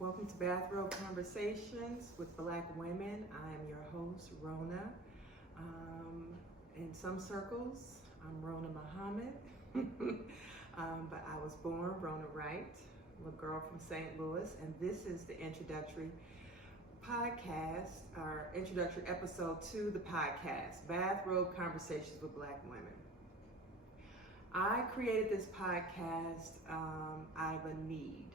Welcome to Bathrobe Conversations with Black women. I am your host, Rona. In some circles, I'm Rona Muhammad, but I was born Rona Wright. I'm a girl from St. Louis, and this is the introductory podcast, our introductory episode to the podcast, Bathrobe Conversations with Black women. I created this podcast out of a need.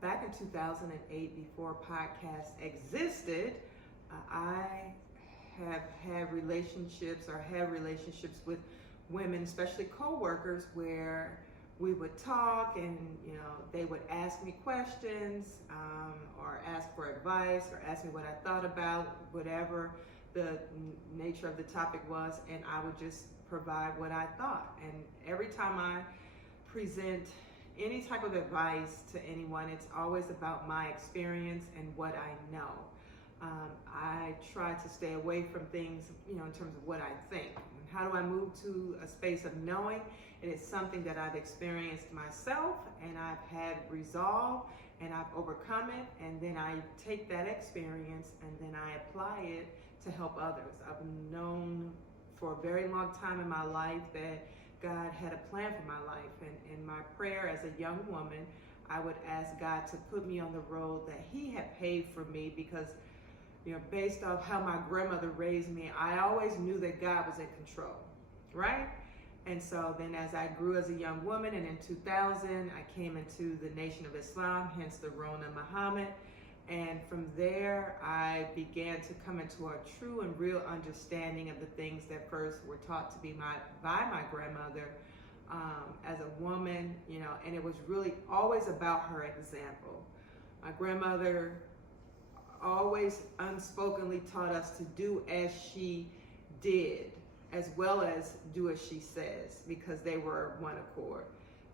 Back in 2008, before podcasts existed, I have had relationships with women, especially co-workers, where we would talk and they would ask me questions or ask for advice or ask me what I thought about whatever the nature of the topic was, and I would just provide what I thought. And every time I present any type of advice to anyone, it's always about my experience and what I know. I try to stay away from things, in terms of what I think. How do I move to a space of knowing? It is something that I've experienced myself, and I've had resolve, and I've overcome it, and then I take that experience and then I apply it to help others. I've known for a very long time in my life that God had a plan for my life, and in my prayer as a young woman, I would ask God to put me on the road that He had paved for me, because based off how my grandmother raised me, I always knew that God was in control, right? And so then as I grew as a young woman, and in 2000, I came into the Nation of Islam, hence the Rona Muhammad. And from there, I began to come into a true and real understanding of the things that first were taught to me by my grandmother as a woman, and it was really always about her example. My grandmother always unspokenly taught us to do as she did, as well as do as she says, because they were one accord.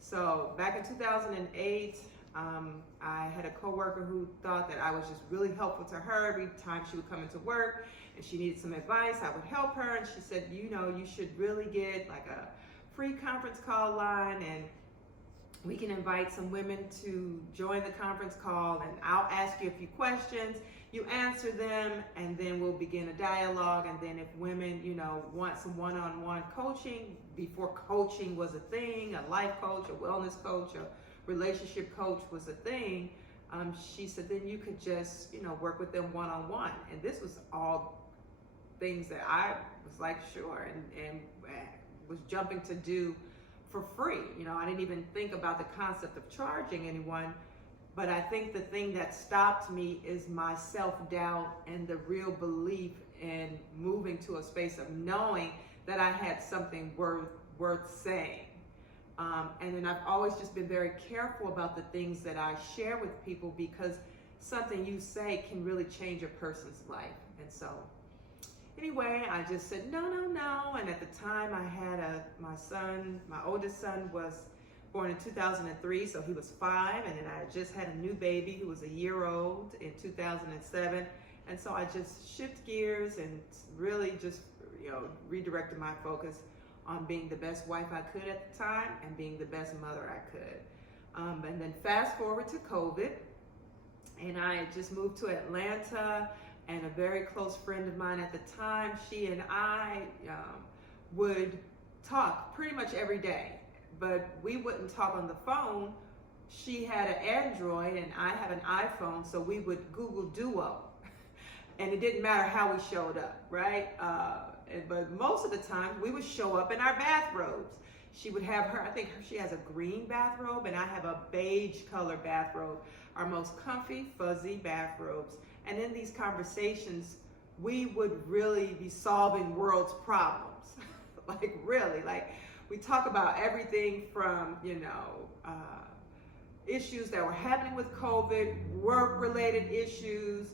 So back in 2008, I had a coworker who thought that I was just really helpful to her. Every time she would come into work and she needed some advice, I would help her. And she said, you should really get like a free conference call line, and we can invite some women to join the conference call, and I'll ask you a few questions. You answer them, and then we'll begin a dialogue. And then if women, want some one-on-one coaching, before coaching was a thing, a life coach, a wellness coach, a relationship coach was a thing, she said, then you could just, work with them one-on-one. And this was all things that I was like, sure, and was jumping to do for free. I didn't even think about the concept of charging anyone. But I think the thing that stopped me is my self-doubt and the real belief in moving to a space of knowing that I had something worth saying. And then I've always just been very careful about the things that I share with people, because something you say can really change a person's life. And so anyway, I just said, no. And at the time I had my oldest son was born in 2003, so he was 5, and then I just had a new baby who was a year old in 2007. And so I just shifted gears and really just, redirected my focus on being the best wife I could at the time and being the best mother I could. And then fast forward to COVID, and I had just moved to Atlanta, and a very close friend of mine at the time, she and I would talk pretty much every day, but we wouldn't talk on the phone. She had an Android and I have an iPhone, so we would Google Duo. And it didn't matter how we showed up, right? But most of the time we would show up in our bathrobes. She would have I think she has a green bathrobe and I have a beige color bathrobe, our most comfy, fuzzy bathrobes. And in these conversations, we would really be solving world's problems. We talk about everything from, issues that were happening with COVID, work-related issues.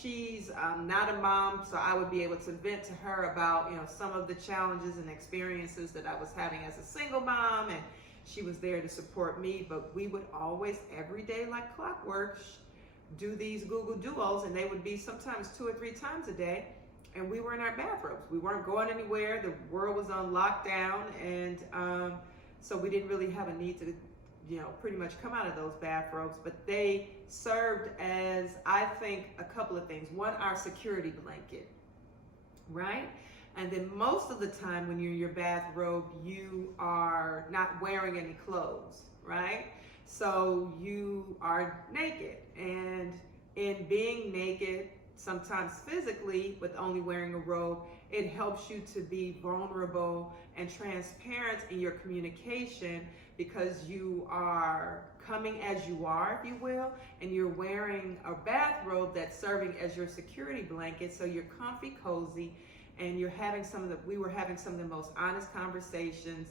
She's not a mom, so I would be able to vent to her about, some of the challenges and experiences that I was having as a single mom, and she was there to support me. But we would always, every day like clockwork, do these Google Duos, and they would be sometimes 2 or 3 times a day. And we were in our bathrobes. We weren't going anywhere. The world was on lockdown, and so we didn't really have a need to pretty much come out of those bathrobes, but they served as, I think, a couple of things. One, our security blanket, right? And then most of the time when you're in your bathrobe, you are not wearing any clothes, right? So you are naked, and in being naked, sometimes physically, with only wearing a robe, it helps you to be vulnerable and transparent in your communication, because you are coming as you are, if you will, and you're wearing a bathrobe that's serving as your security blanket, so you're comfy, cozy, and you're having we were having some of the most honest conversations.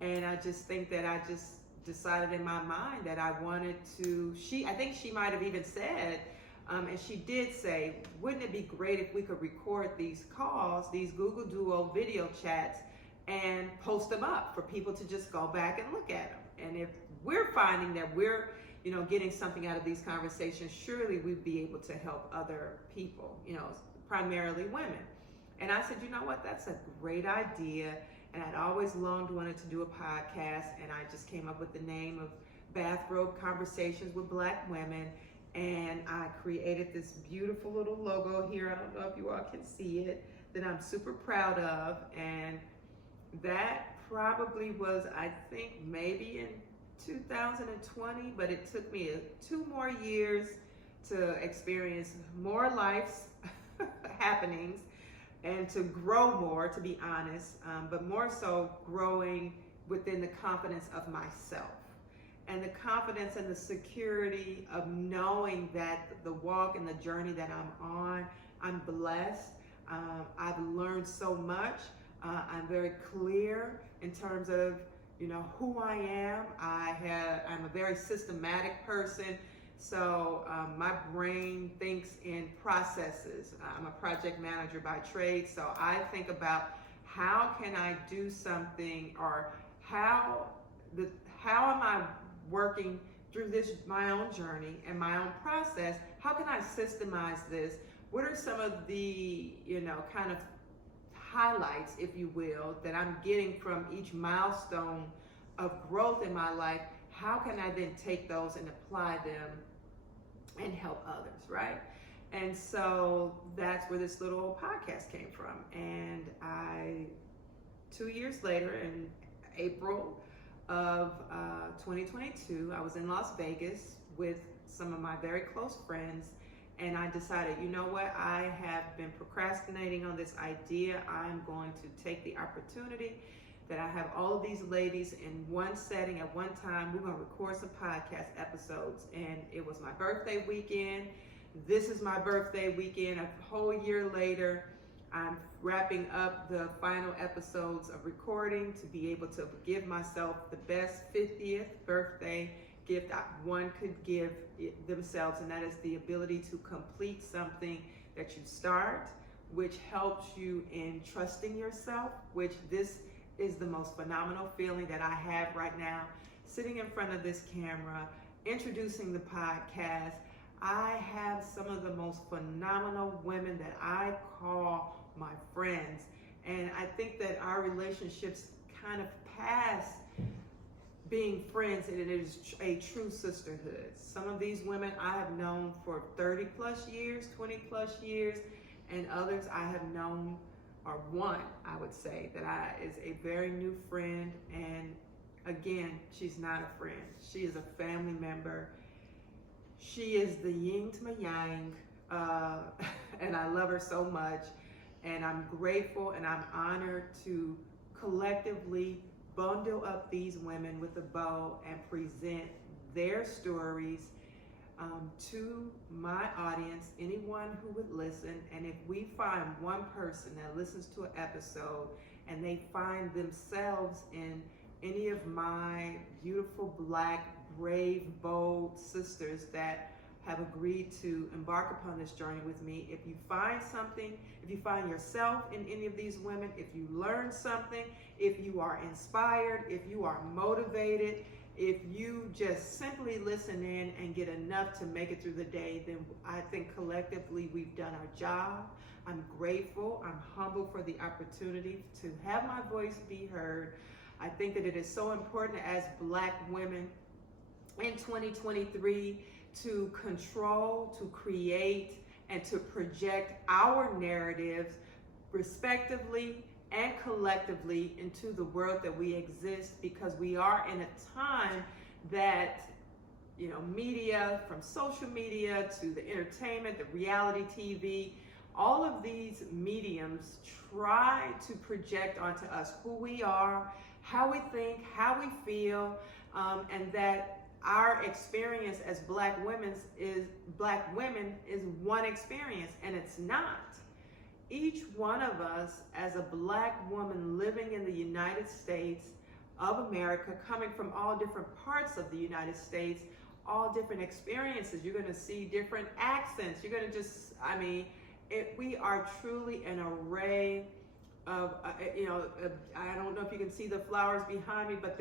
And I just think that I just decided in my mind that I wanted to, I think she might have even said, and she did say, wouldn't it be great if we could record these calls, these Google Duo video chats, and post them up for people to just go back and look at them. And if we're finding that we're, getting something out of these conversations, surely we'd be able to help other people, primarily women. And I said, you know what, that's a great idea. And I'd always wanted to do a podcast, and I just came up with the name of Bathrobe Conversations with Black Women. And I created this beautiful little logo here. I don't know if you all can see it, that I'm super proud of. And that probably was, I think, maybe in 2020, but it took me 2 more years to experience more life's happenings and to grow more, to be honest, but more so growing within the confidence of myself. And the confidence and the security of knowing that the walk and the journey that I'm on, I'm blessed. I've learned so much. I'm very clear in terms of, who I am. I'm a very systematic person. So my brain thinks in processes. I'm a project manager by trade. So I think about how can I do something, or how am I working through my own journey and my own process? How can I systemize this? What are some of the, kind of highlights, if you will, that I'm getting from each milestone of growth in my life? How can I then take those and apply them and help others, right? And so that's where this little podcast came from. And 2 years later, in April of 2022, I was in Las Vegas with some of my very close friends, and I decided, you know what, I have been procrastinating on this idea. I'm going to take the opportunity that I have all of these ladies in one setting at one time. We're going to record some podcast episodes. And it was my birthday weekend. This is my birthday weekend. A whole year later, I'm wrapping up the final episodes of recording to be able to give myself the best 50th birthday gift that one could give themselves, and that is the ability to complete something that you start, which helps you in trusting yourself, which this is the most phenomenal feeling that I have right now, sitting in front of this camera, introducing the podcast. I have some of the most phenomenal women that I call my friends, and I think that our relationships kind of pass being friends, and it is a true sisterhood. Some of these women I have known for 30 plus years, 20 plus years, and others I have known, or one, I would say, that is a very new friend. And again, she's not a friend. She is a family member. She is the yin to my yang, and I love her so much. And I'm grateful and I'm honored to collectively bundle up these women with a bow and present their stories to my audience, anyone who would listen. And if we find one person that listens to an episode and they find themselves in any of my beautiful Black, brave, bold sisters that have agreed to embark upon this journey with me, if you find something, if you find yourself in any of these women, if you learn something, if you are inspired, if you are motivated, if you just simply listen in and get enough to make it through the day, then I think collectively we've done our job. I'm grateful. I'm humble for the opportunity to have my voice be heard. I think that it is so important as Black women in 2023 to control, to create, and to project our narratives respectively and collectively into the world that we exist, because we are in a time that, you know, media, from social media to the entertainment, the reality TV, all of these mediums try to project onto us who we are, how we think, how we feel, and that our experience as black women is one experience, and it's not. Each one of us as a black woman living in the United States of America, coming from all different parts of the United States, all different experiences. You're going to see different accents. You're going to just, we are truly an array of, I don't know if you can see the flowers behind me, but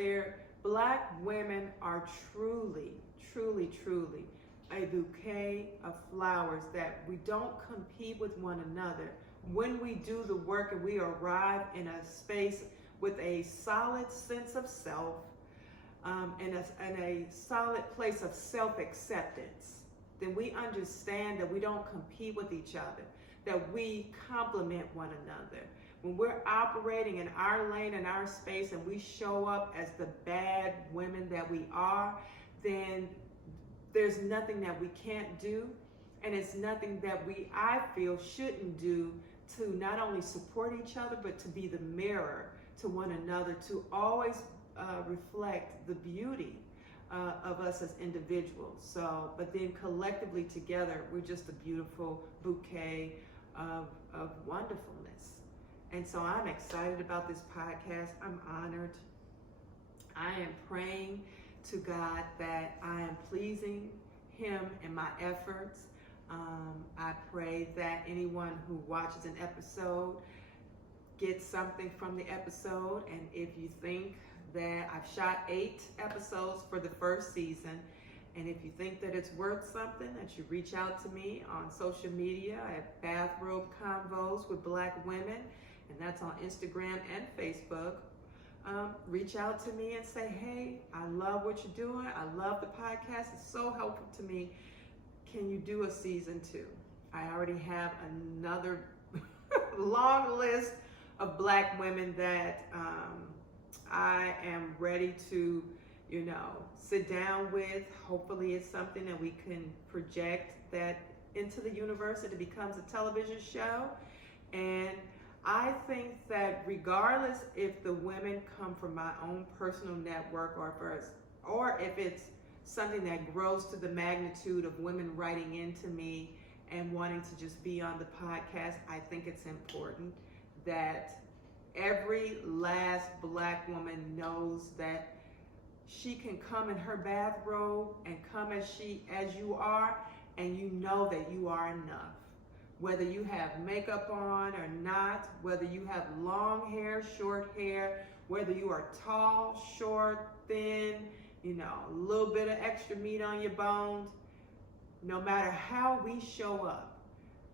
black women are truly, truly, truly a bouquet of flowers that we don't compete with one another. When we do the work and we arrive in a space with a solid sense of self, and a solid place of self-acceptance, then we understand that we don't compete with each other, that we complement one another. When we're operating in our lane and our space and we show up as the bad women that we are, then there's nothing that we can't do, and it's nothing that I feel, shouldn't do to not only support each other, but to be the mirror to one another, to always reflect the beauty of us as individuals. So, but then collectively together, we're just a beautiful bouquet of wonderfulness. And so I'm excited about this podcast. I'm honored. I am praying to God that I am pleasing Him in my efforts. I pray that anyone who watches an episode gets something from the episode. And if you think that I've shot 8 episodes for the first season, and if you think that it's worth something, that you reach out to me on social media at Bathrobe Convos with Black Women, and that's on Instagram and Facebook. Reach out to me and say, hey, I love what you're doing. I love the podcast. It's so helpful to me. Can you do a season 2? I already have another long list of black women that I am ready to, sit down with. Hopefully it's something that we can project that into the universe, and it becomes a television show. And I think that regardless if the women come from my own personal network, or if it's something that grows to the magnitude of women writing into me and wanting to just be on the podcast, I think it's important that every last black woman knows that she can come in her bathrobe and come as you are, and you know that you are enough. Whether you have makeup on or not, whether you have long hair, short hair, whether you are tall, short, thin, a little bit of extra meat on your bones, no matter how we show up,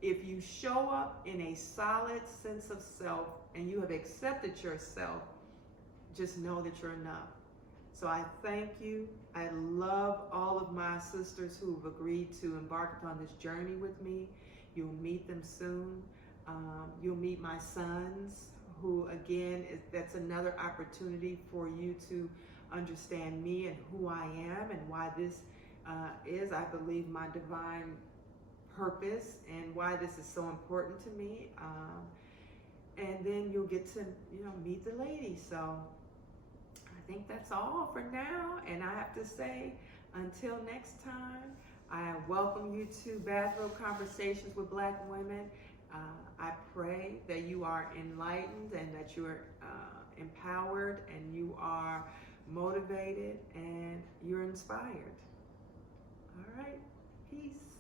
if you show up in a solid sense of self and you have accepted yourself, just know that you're enough. So I thank you. I love all of my sisters who have agreed to embark upon this journey with me. You'll meet them soon. You'll meet my sons, who again, that's another opportunity for you to understand me and who I am, and why this is, I believe, my divine purpose, and why this is so important to me. And then you'll get to, meet the ladies. So I think that's all for now. And I have to say, until next time, I welcome you to Bathrobe Conversations with Black Women. I pray that you are enlightened, and that you are empowered, and you are motivated, and you're inspired. All right, peace.